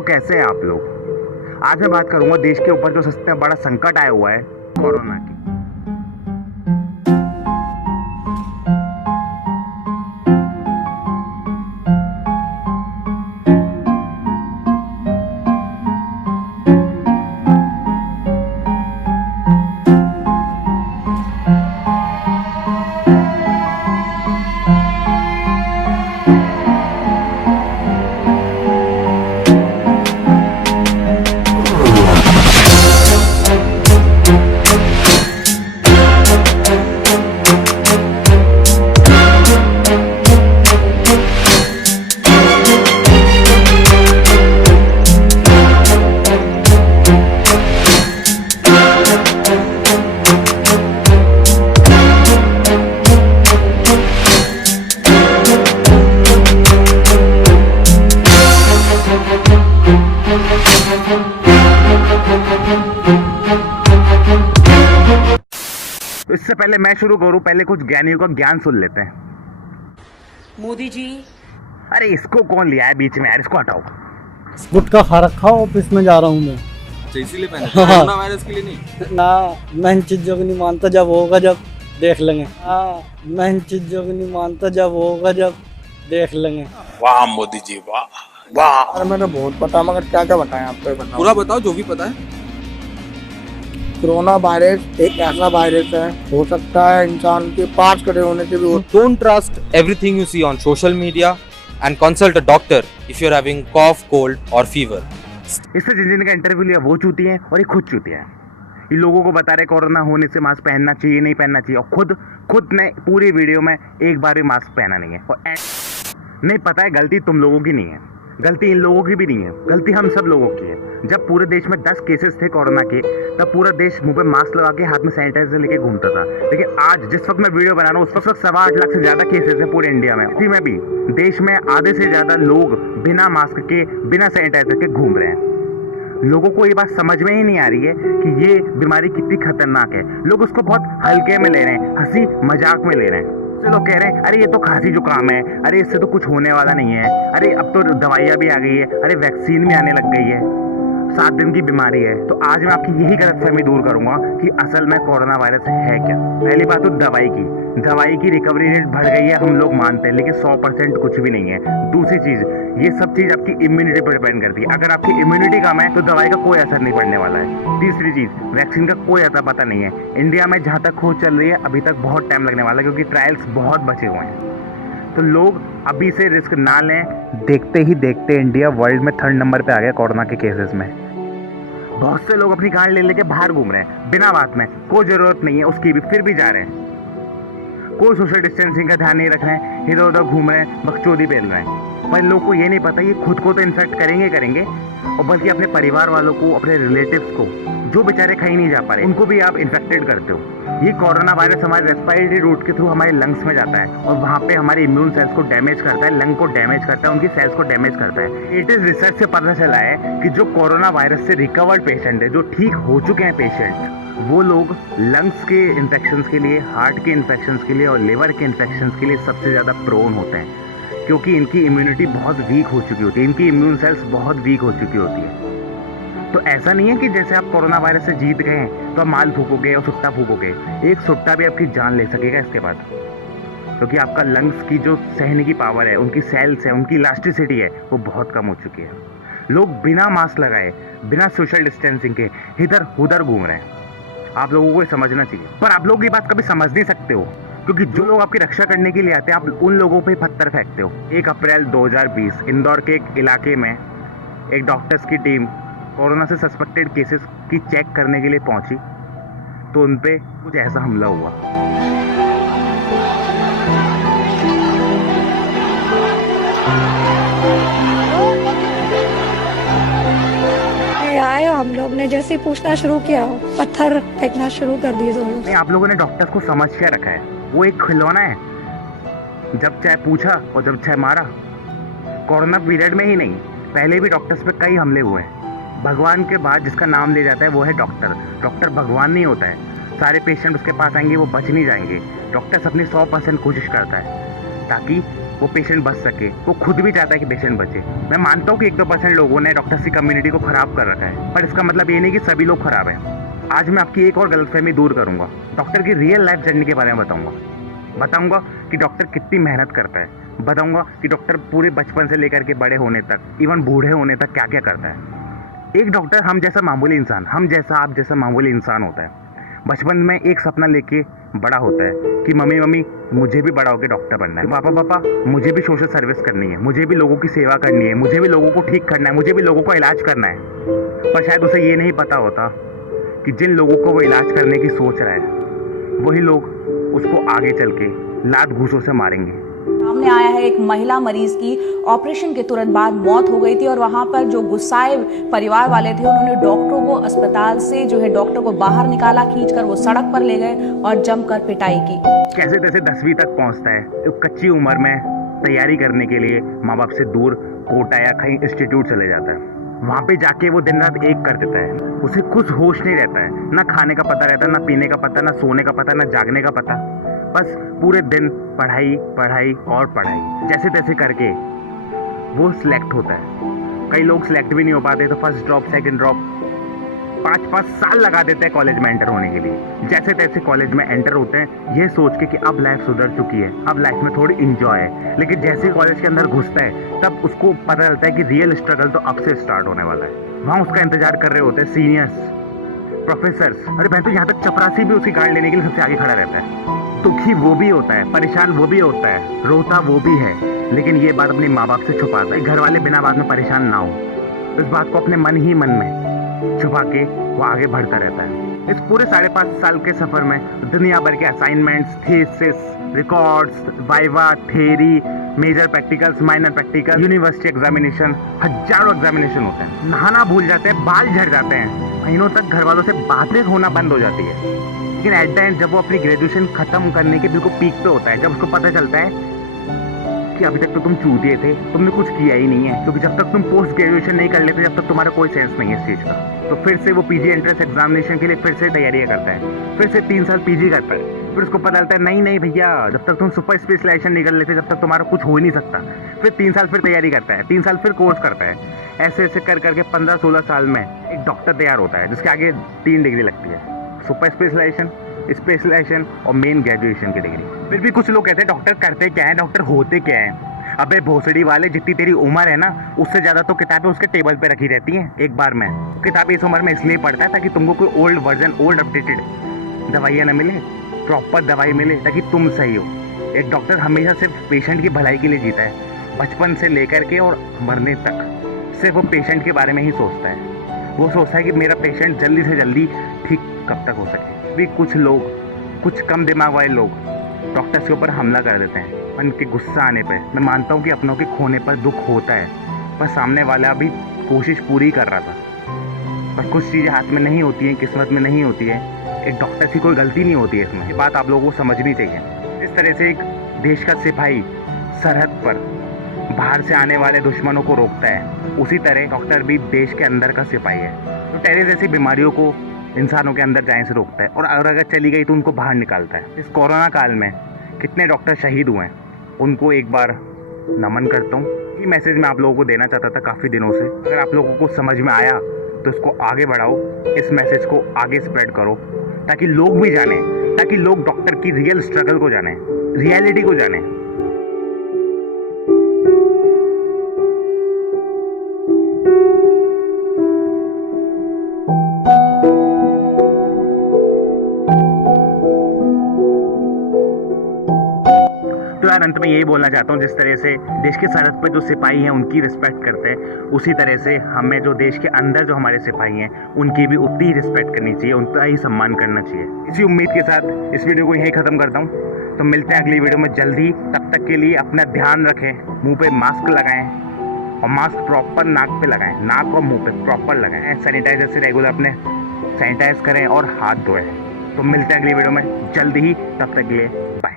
तो कैसे हैं आप लोग? आज मैं बात करूंगा देश के ऊपर जो सबसे बड़ा संकट आया हुआ है, कोरोना की। तो इससे पहले मैं शुरू करूं, पहले कुछ ज्ञानियों का ज्ञान सुन लेते हैं। मोदी जी, अरे इसको कौन लिया है बीच में यार, इसको हटाओ। गुटखा खा रखा, ऑफिस में जा रहा हूँ मैं। अच्छा, इसीलिए पहना कोरोना वायरस के लिए नहीं ना, मैं इन चीजों को नहीं मानता, जब होगा जब देख लेंगे। मैं इन चीजों को नहीं मानता, जब होगा जब देख लेंगे। वाह मोदी जी, वाह वाह। अरे मैंने बहुत पता, मगर क्या क्या बताएं आपको, बताओ। पूरा बताओ जो भी पता है। कोरोना वायरस एक ऐसा वायरस है, हो सकता है इंसान के पास खड़े होने से भी Don't trust everything you see on social media and consult a doctor if you're having cough, cold or fever. इससे जिनका इंटरव्यू लिया वो चूती हैं और ये खुद चूती हैं। ये लोगों को बता रहे कोरोना होने से मास्क पहनना चाहिए, नहीं पहनना चाहिए, और खुद ने पूरी वीडियो में एक बार भी मास्क पहना नहीं है। और नहीं पता है, गलती तुम लोगों की नहीं है, गलती इन लोगों की भी नहीं है, गलती हम सब लोगों की है। जब पूरे देश में 10 केसेस थे कोरोना के, तब पूरा देश मुंह पे मास्क लगा के हाथ में सैनिटाइजर लेके घूमता था। लेकिन आज जिस वक्त मैं वीडियो बना रहा हूँ उस वक्त 8.25 लाख से ज्यादा केसेस है पूरे इंडिया में। इसी में भी देश में आधे से ज्यादा लोग बिना मास्क के, बिना सैनिटाइजर के घूम रहे हैं। लोगों को ये बात समझ में ही नहीं आ रही है कि ये बीमारी कितनी खतरनाक है। लोग उसको बहुत हल्के में ले रहे हैं, हंसी मजाक में ले रहे हैं। लोग कह रहे हैं अरे ये तो खांसी जुकाम है, अरे इससे तो कुछ होने वाला नहीं है, अरे अब तो दवाइयाँ भी आ गई है, अरे वैक्सीन भी आने लग गई है, 7 दिन की बीमारी है। तो आज मैं आपकी यही गलतफहमी दूर करूंगा कि असल में कोरोना वायरस है क्या। पहली बात तो दवाई की रिकवरी रेट बढ़ गई है, हम लोग मानते हैं, लेकिन 100% कुछ भी नहीं है। दूसरी चीज, ये सब चीज आपकी इम्यूनिटी पर डिपेंड करती है। अगर आपकी इम्यूनिटी कम है तो दवाई का कोई असर नहीं पड़ने वाला है। तीसरी चीज, वैक्सीन का कोई अता पता नहीं है। इंडिया में जहाँ तक खोज चल रही है अभी तक बहुत टाइम लगने वाला है, क्योंकि ट्रायल्स बहुत बचे हुए हैं। तो लोग अभी से रिस्क ना लें। देखते ही देखते इंडिया वर्ल्ड में 3rd नंबर पे आ गया कोरोना के केसेस में। बहुत से लोग अपनी कार ले लेके बाहर घूम रहे हैं बिना बात में, कोई जरूरत नहीं है उसकी भी, फिर भी जा रहे हैं। कोई सोशल डिस्टेंसिंग का ध्यान नहीं रख रहे हैं, इधर उधर घूम रहे हैं, बकचोदी पेल रहे हैं। पर लोग को ये नहीं पता ये खुद को तो इन्फेक्ट करेंगे, और बल्कि अपने परिवार वालों को, अपने रिलेटिव्स को, जो बेचारे कहीं नहीं जा पा रहे, उनको भी आप इन्फेक्टेड करते हो। ये कोरोना वायरस हमारे रेस्पिरेटरी रूट के थ्रू हमारे लंग्स में जाता है और वहाँ पे हमारे इम्यून सेल्स को डैमेज करता है, लंग को डैमेज करता है, उनकी सेल्स को डैमेज करता है। इट इज रिसर्च से पता चला है कि जो कोरोना वायरस से रिकवर्ड पेशेंट है, जो ठीक हो चुके हैं पेशेंट, वो लोग लंग्स के इन्फेक्शंस के लिए, हार्ट के इन्फेक्शंस के लिए और लिवर के इन्फेक्शंस के लिए सबसे ज़्यादा प्रोन होते हैं, क्योंकि इनकी इम्यूनिटी बहुत वीक हो चुकी होती है, इनकी इम्यून सेल्स बहुत वीक हो चुकी होती है। तो ऐसा नहीं है कि जैसे आप कोरोना वायरस से जीत गए हैं तो आप माल फूकोगे और सुट्टा फूकोगे। एक सुट्टा भी आपकी जान ले सकेगा इसके बाद, क्योंकि आपका लंग्स की जो सहने की पावर है, उनकी सेल्स है, उनकी इलास्टिसिटी है, वो बहुत कम हो चुकी है। लोग बिना मास्क लगाए, बिना सोशल डिस्टेंसिंग के इधर उधर घूम रहे हैं। आप लोगों को ये समझना चाहिए, पर आप लोग ये बात कभी समझ नहीं सकते हो, क्योंकि जो लोग आपकी रक्षा करने के लिए आते हैं आप उन लोगों पे पत्थर फेंकते हो। 1 अप्रैल 2020 इंदौर के एक इलाके में एक डॉक्टर्स की टीम कोरोना से सस्पेक्टेड केसेस की चेक करने के लिए पहुंची, तो उन पे कुछ ऐसा हमला हुआ। आए हम लोग ने जैसे ही पूछना शुरू किया, पत्थर फेंकना शुरू कर दिए दोनों। नहीं, आप लोगों ने डॉक्टर्स को समझ क्या रखा है, वो एक खिलौना है, जब चाहे पूछा और जब चाहे मारा। कोरोना पीरियड में ही नहीं, पहले भी डॉक्टर्स पे कई हमले हुए हैं। भगवान के बाद जिसका नाम ले जाता है वो है डॉक्टर। डॉक्टर भगवान नहीं होता है, सारे पेशेंट उसके पास आएंगे वो बच नहीं जाएंगे। डॉक्टर्स अपनी 100% कोशिश करता है, ताकि वो पेशेंट बच सके। वो खुद भी चाहता है कि पेशेंट बचे। मैं मानता हूँ कि 1-2% लोगों ने डॉक्टर्स की कम्युनिटी को ख़राब कर रखा है, पर इसका मतलब ये नहीं कि सभी लोग ख़राब हैं। आज मैं आपकी एक और गलतफहमी दूर करूँगा, डॉक्टर की रियल लाइफ जर्नी के बारे में बताऊँगा कि डॉक्टर कितनी मेहनत करता है, बताऊँगा कि डॉक्टर पूरे बचपन से लेकर के बड़े होने तक, इवन बूढ़े होने तक क्या क्या करता है। एक डॉक्टर हम जैसा मामूली इंसान, हम जैसा आप जैसा मामूली इंसान होता है। बचपन में एक सपना लेके बड़ा होता है कि मम्मी मुझे भी बड़ा होकर डॉक्टर बनना है, पापा मुझे भी सोशल सर्विस करनी है, मुझे भी लोगों की सेवा करनी है, मुझे भी लोगों को ठीक करना है, मुझे भी लोगों का इलाज करना है। पर शायद उसे ये नहीं पता होता कि जिन लोगों को वो इलाज करने की सोच रहा है वही लोग उसको आगे चल के लात घूंसों से मारेंगे। सामने आया है एक महिला मरीज की ऑपरेशन के तुरंत बाद मौत हो गई थी और वहां पर जो गुस्साए परिवार वाले थे उन्होंने डॉक्टरों को अस्पताल से जो है डॉक्टर को बाहर निकाला, खींचकर वो सड़क पर ले गए और जमकर पिटाई की। कैसे तैसे 10वीं तक पहुंचता है, तो कच्ची उम्र में तैयारी करने के लिए माँ बाप से दूर कोटा या कहीं इंस्टीट्यूट चले जाता है। वहाँ पे जाके वो दिन रात एक कर देता है। उसे कुछ होश नहीं रहता है, ना खाने का पता रहता, ना पीने का पता, ना सोने का पता, ना जागने का पता। बस पूरे दिन पढ़ाई पढ़ाई और पढ़ाई। जैसे तैसे करके वो सिलेक्ट होता है। कई लोग सिलेक्ट भी नहीं हो पाते, तो फर्स्ट ड्रॉप, सेकंड ड्रॉप, 5-5 साल लगा देते हैं कॉलेज में एंटर होने के लिए। जैसे तैसे कॉलेज में एंटर होते हैं ये सोच के कि अब लाइफ सुधर चुकी है, अब लाइफ में थोड़ी इंजॉय है। लेकिन जैसे ही कॉलेज के अंदर घुसता है तब उसको पता चलता है कि रियल स्ट्रगल तो अब से स्टार्ट होने वाला है। वहाँ उसका इंतजार कर रहे होते हैं सीनियर्स, प्रोफेसर्स। अरे बहन, तो यहाँ तक चपरासी भी उसकी गाड़ी लेने के लिए सबसे आगे खड़ा रहता है। दुखी वो भी होता है, परेशान वो भी होता है, रोता वो भी है, लेकिन ये बात अपने माँ बाप से छुपाता है। घर वाले बिना बात में परेशान ना हो, इस बात को अपने मन ही मन में छुपा के वो आगे बढ़ता रहता है। इस पूरे 5.5 साल के सफर में दुनिया भर के assignments, thesis, records, viva, theory, major practicals, minor practical, university examination, हजारों एग्जामिनेशन होते हैं। नहाना भूल जाते हैं, बाल झड़ जाते हैं, महीनों तक घर वालों से बातें होना बंद हो जाती है। लेकिन एट द एंड जब वो अपनी ग्रेजुएशन खत्म करने के बिल्कुल पीक पे होता है, जब उसको पता चलता है कि अभी तक तो तुम चूतिए थे, तुमने कुछ किया ही नहीं है, क्योंकि जब तक तुम पोस्ट ग्रेजुएशन नहीं कर लेते जब तक तुम्हारा कोई सेंस नहीं है इस चीज़ का। तो फिर से वो पीजी एंट्रेंस एग्जामिनेशन के लिए फिर से तैयारियां करता है, फिर से 3 साल पीजी करता है। फिर उसको पता चलता है नहीं भैया, जब तक तुम सुपर स्पेशलाइजेशन नहीं कर लेते जब तक तुम्हारा कुछ हो ही नहीं सकता। फिर 3 साल फिर तैयारी करता है, 3 साल फिर कोर्स करता है। ऐसे ऐसे कर करके 15-16 साल में एक डॉक्टर तैयार होता है, जिसके आगे 3 डिग्री लगती है, सुपर स्पेशलाइजेशन, स्पेशलाइजेशन और मेन ग्रेजुएशन की डिग्री। फिर भी कुछ लोग कहते हैं डॉक्टर करते क्या है, डॉक्टर होते क्या है। अबे भोसड़ी वाले, जितनी तेरी उम्र है ना उससे ज़्यादा तो किताबें उसके टेबल पे रखी रहती हैं एक बार में। किताबें इस उम्र में इसलिए पढ़ता है ताकि तुमको कोई ओल्ड वर्जन, ओल्ड अपडेटेड दवाइयाँ ना मिले, प्रॉपर दवाई मिले ताकि तुम सही हो। एक डॉक्टर हमेशा सिर्फ पेशेंट की भलाई के लिए जीता है, बचपन से लेकर के और मरने तक सिर्फ वो पेशेंट के बारे में ही सोचता है। वो सोचता है कि मेरा पेशेंट जल्दी से जल्दी ठीक कब तक हो सके। भी कुछ लोग, कुछ कम दिमाग वाले लोग डॉक्टर्स के ऊपर हमला कर देते हैं उनके गुस्सा आने पे। मैं मानता हूँ कि अपनों के खोने पर दुख होता है, पर सामने वाला भी कोशिश पूरी कर रहा था, पर कुछ चीज़ें हाथ में नहीं होती हैं, किस्मत में नहीं होती है। एक डॉक्टर की कोई गलती नहीं होती है इसमें। ये बात आप लोगों को समझनी चाहिए। इस तरह से एक देश का सिपाही सरहद पर बाहर से आने वाले दुश्मनों को रोकता है, उसी तरह डॉक्टर भी देश के अंदर का सिपाही है। तो टेरर जैसी बीमारियों को इंसानों के अंदर जाने से रोकता है, और अगर चली गई तो उनको बाहर निकालता है। इस कोरोना काल में कितने डॉक्टर शहीद हुए हैं, उनको एक बार नमन करता हूँ। ये मैसेज मैं आप लोगों को देना चाहता था काफ़ी दिनों से। अगर आप लोगों को समझ में आया तो इसको आगे बढ़ाओ, इस मैसेज को आगे स्प्रेड करो, ताकि लोग भी जाने, ताकि लोग डॉक्टर की रियल स्ट्रगल को जाने, रियलिटी को जाने। तो यार अंत में यही बोलना चाहता हूँ, जिस तरह से देश के सरहद पर जो सिपाही हैं उनकी रिस्पेक्ट करते हैं, उसी तरह से हमें जो देश के अंदर जो हमारे सिपाही हैं उनकी भी उतनी ही रिस्पेक्ट करनी चाहिए, उनका ही सम्मान करना चाहिए। इसी उम्मीद के साथ इस वीडियो को यहीं ख़त्म करता हूँ। तो मिलते हैं अगली वीडियो में जल्दी। तब तक के लिए अपना ध्यान रखें, मुँह पर मास्क लगाएँ और मास्क प्रॉपर नाक पे लगाएं, नाक और मुंह पे प्रॉपर लगाएं। सैनिटाइजर से रेगुलर अपने सैनिटाइज करें और हाथ धोएं। तो मिलते हैं अगली वीडियो में जल्दी ही, तब तक के लिए बाय।